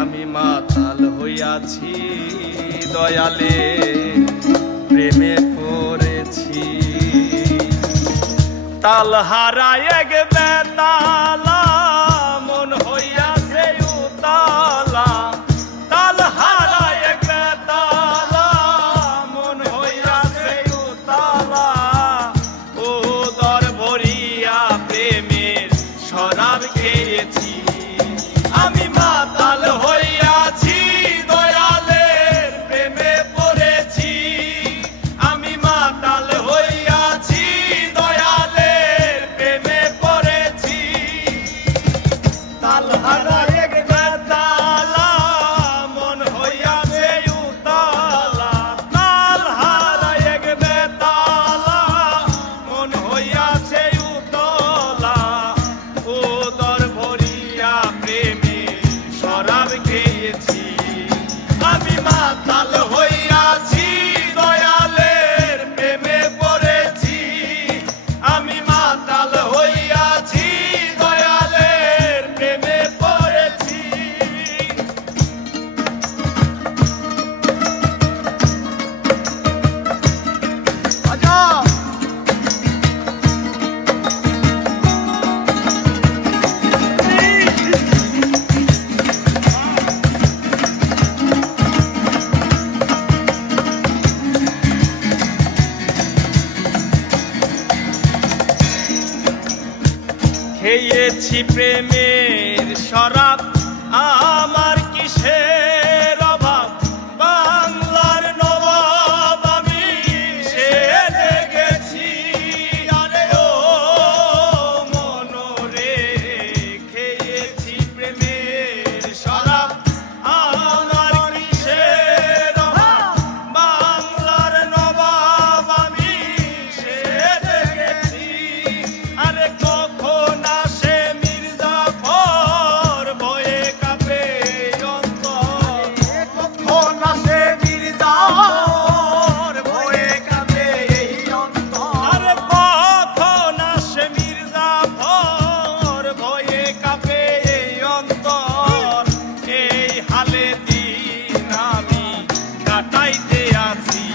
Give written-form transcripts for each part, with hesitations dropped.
আমি মাতাল হইয়াছি দয়ালে প্রেমে পড়েছি। তাল হারায় এক বেতালা মন হইয়াছে উতালা, তাল হারায় এক বেতালা মন হইয়াছে উতালা। ও দর ভরিয়া প্রেমের শরাব খেয়েছি, আমি মাতাল হইয়াছি দয়ালের প্রেমে পড়েছি। আমি মাতাল হইয়াছি দয়ালের প্রেমে পড়েছি। তাল হারায় এক বেতালা মন হইয়াছে উতালা, তাল হারায় এক বেতালা মন হইয়াছে উতলা। ও দর ভরিয়া প্রেমে শরাব খেয়েছি, আমি মাতাল হইয়াছি দয়ালের প্রেমে পড়েছি। আমি মাতাল হইয়াছি দয়ালের প্রেমে পড়েছি। খেয়েছি প্রেমের শরাব, আমার কিসের অভাব। বাংলার নবাব আমি সেজে গেছি। আরে ও মনরে, খেয়েছি প্রেমের শরাব, আমার কিসের অভাব। বাংলার নবাব আমি সেজে গেছি। আরে কখন আসে মির্জাফর, ভয়ে কাঁপে অন্তর। কখন আসে মির্জাফর, ভয়ে কাঁপে এই অন্তর। আরে কখন আসে মির্জাফর, ভয়ে কাঁপে এই অন্তর। এই হালে দিন আমি কাটাইতে আছি,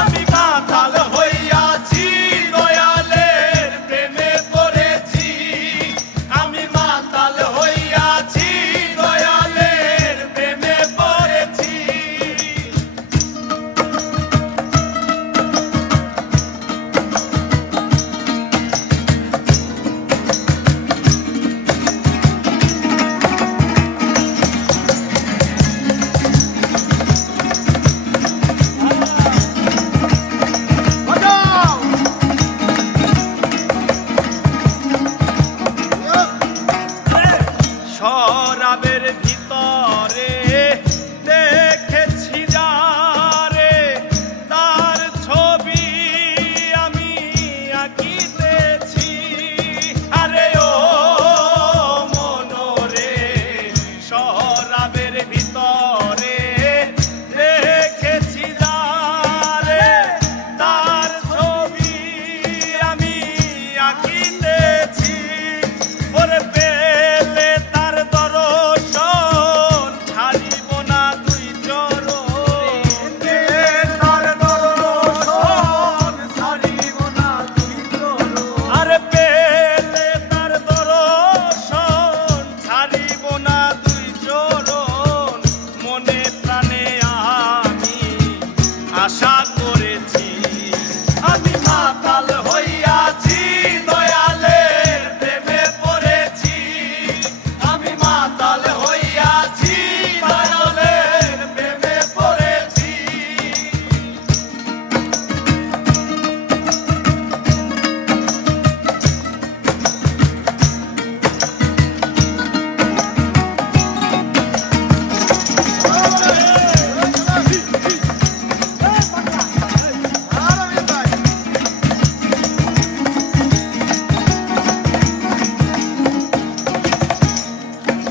আমি মাতাল হইয়াছি দয়ালের প্রেমে পড়েছি। আমি মাতাল হইয়াছি দয়ালের প্রেমে পড়েছি। শরাবের ভিতরে দেখেছি যারে, তার ছবি আমি আঁকিতেছি। আরে ও মনরে, শরাবের ভিতরে দেখেছি যারে, তার ছবি আমি আঁকিতেছি। ওরে পেলে তার দর্শন ছাড়িব না দুই চরণ। পেলে তার দর্শন ছাড়িব না দুই চরণ। আরে পেলে তার দর্শন ছাড়িব না দুই চরণ। মনে প্রাণে আমি আশা করেছি, আমি মাতাল হইয়াছি দয়ালের প্রেমে পড়েছি। আমি মাতাল হইয়াছি দয়ালের প্রেমে পড়েছি।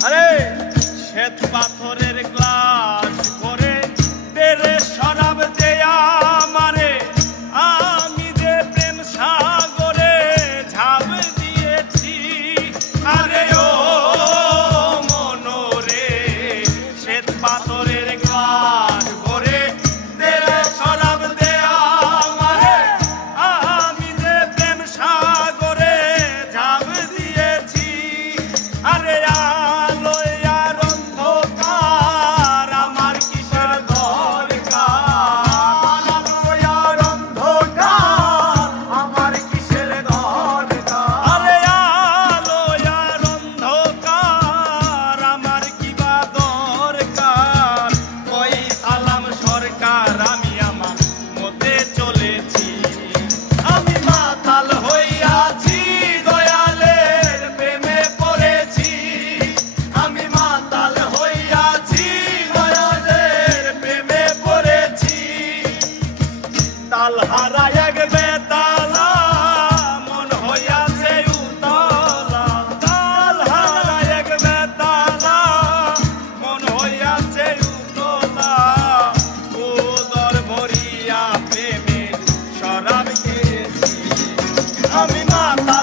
আরে শ্বেত পাথরের গ্লাস ভরে তেরে শরাব দেয়া আমারে, আমি যে প্রেম সাগরে ঝাঁপ দিয়েছি। আরে ও মনরে, আমি মাতাল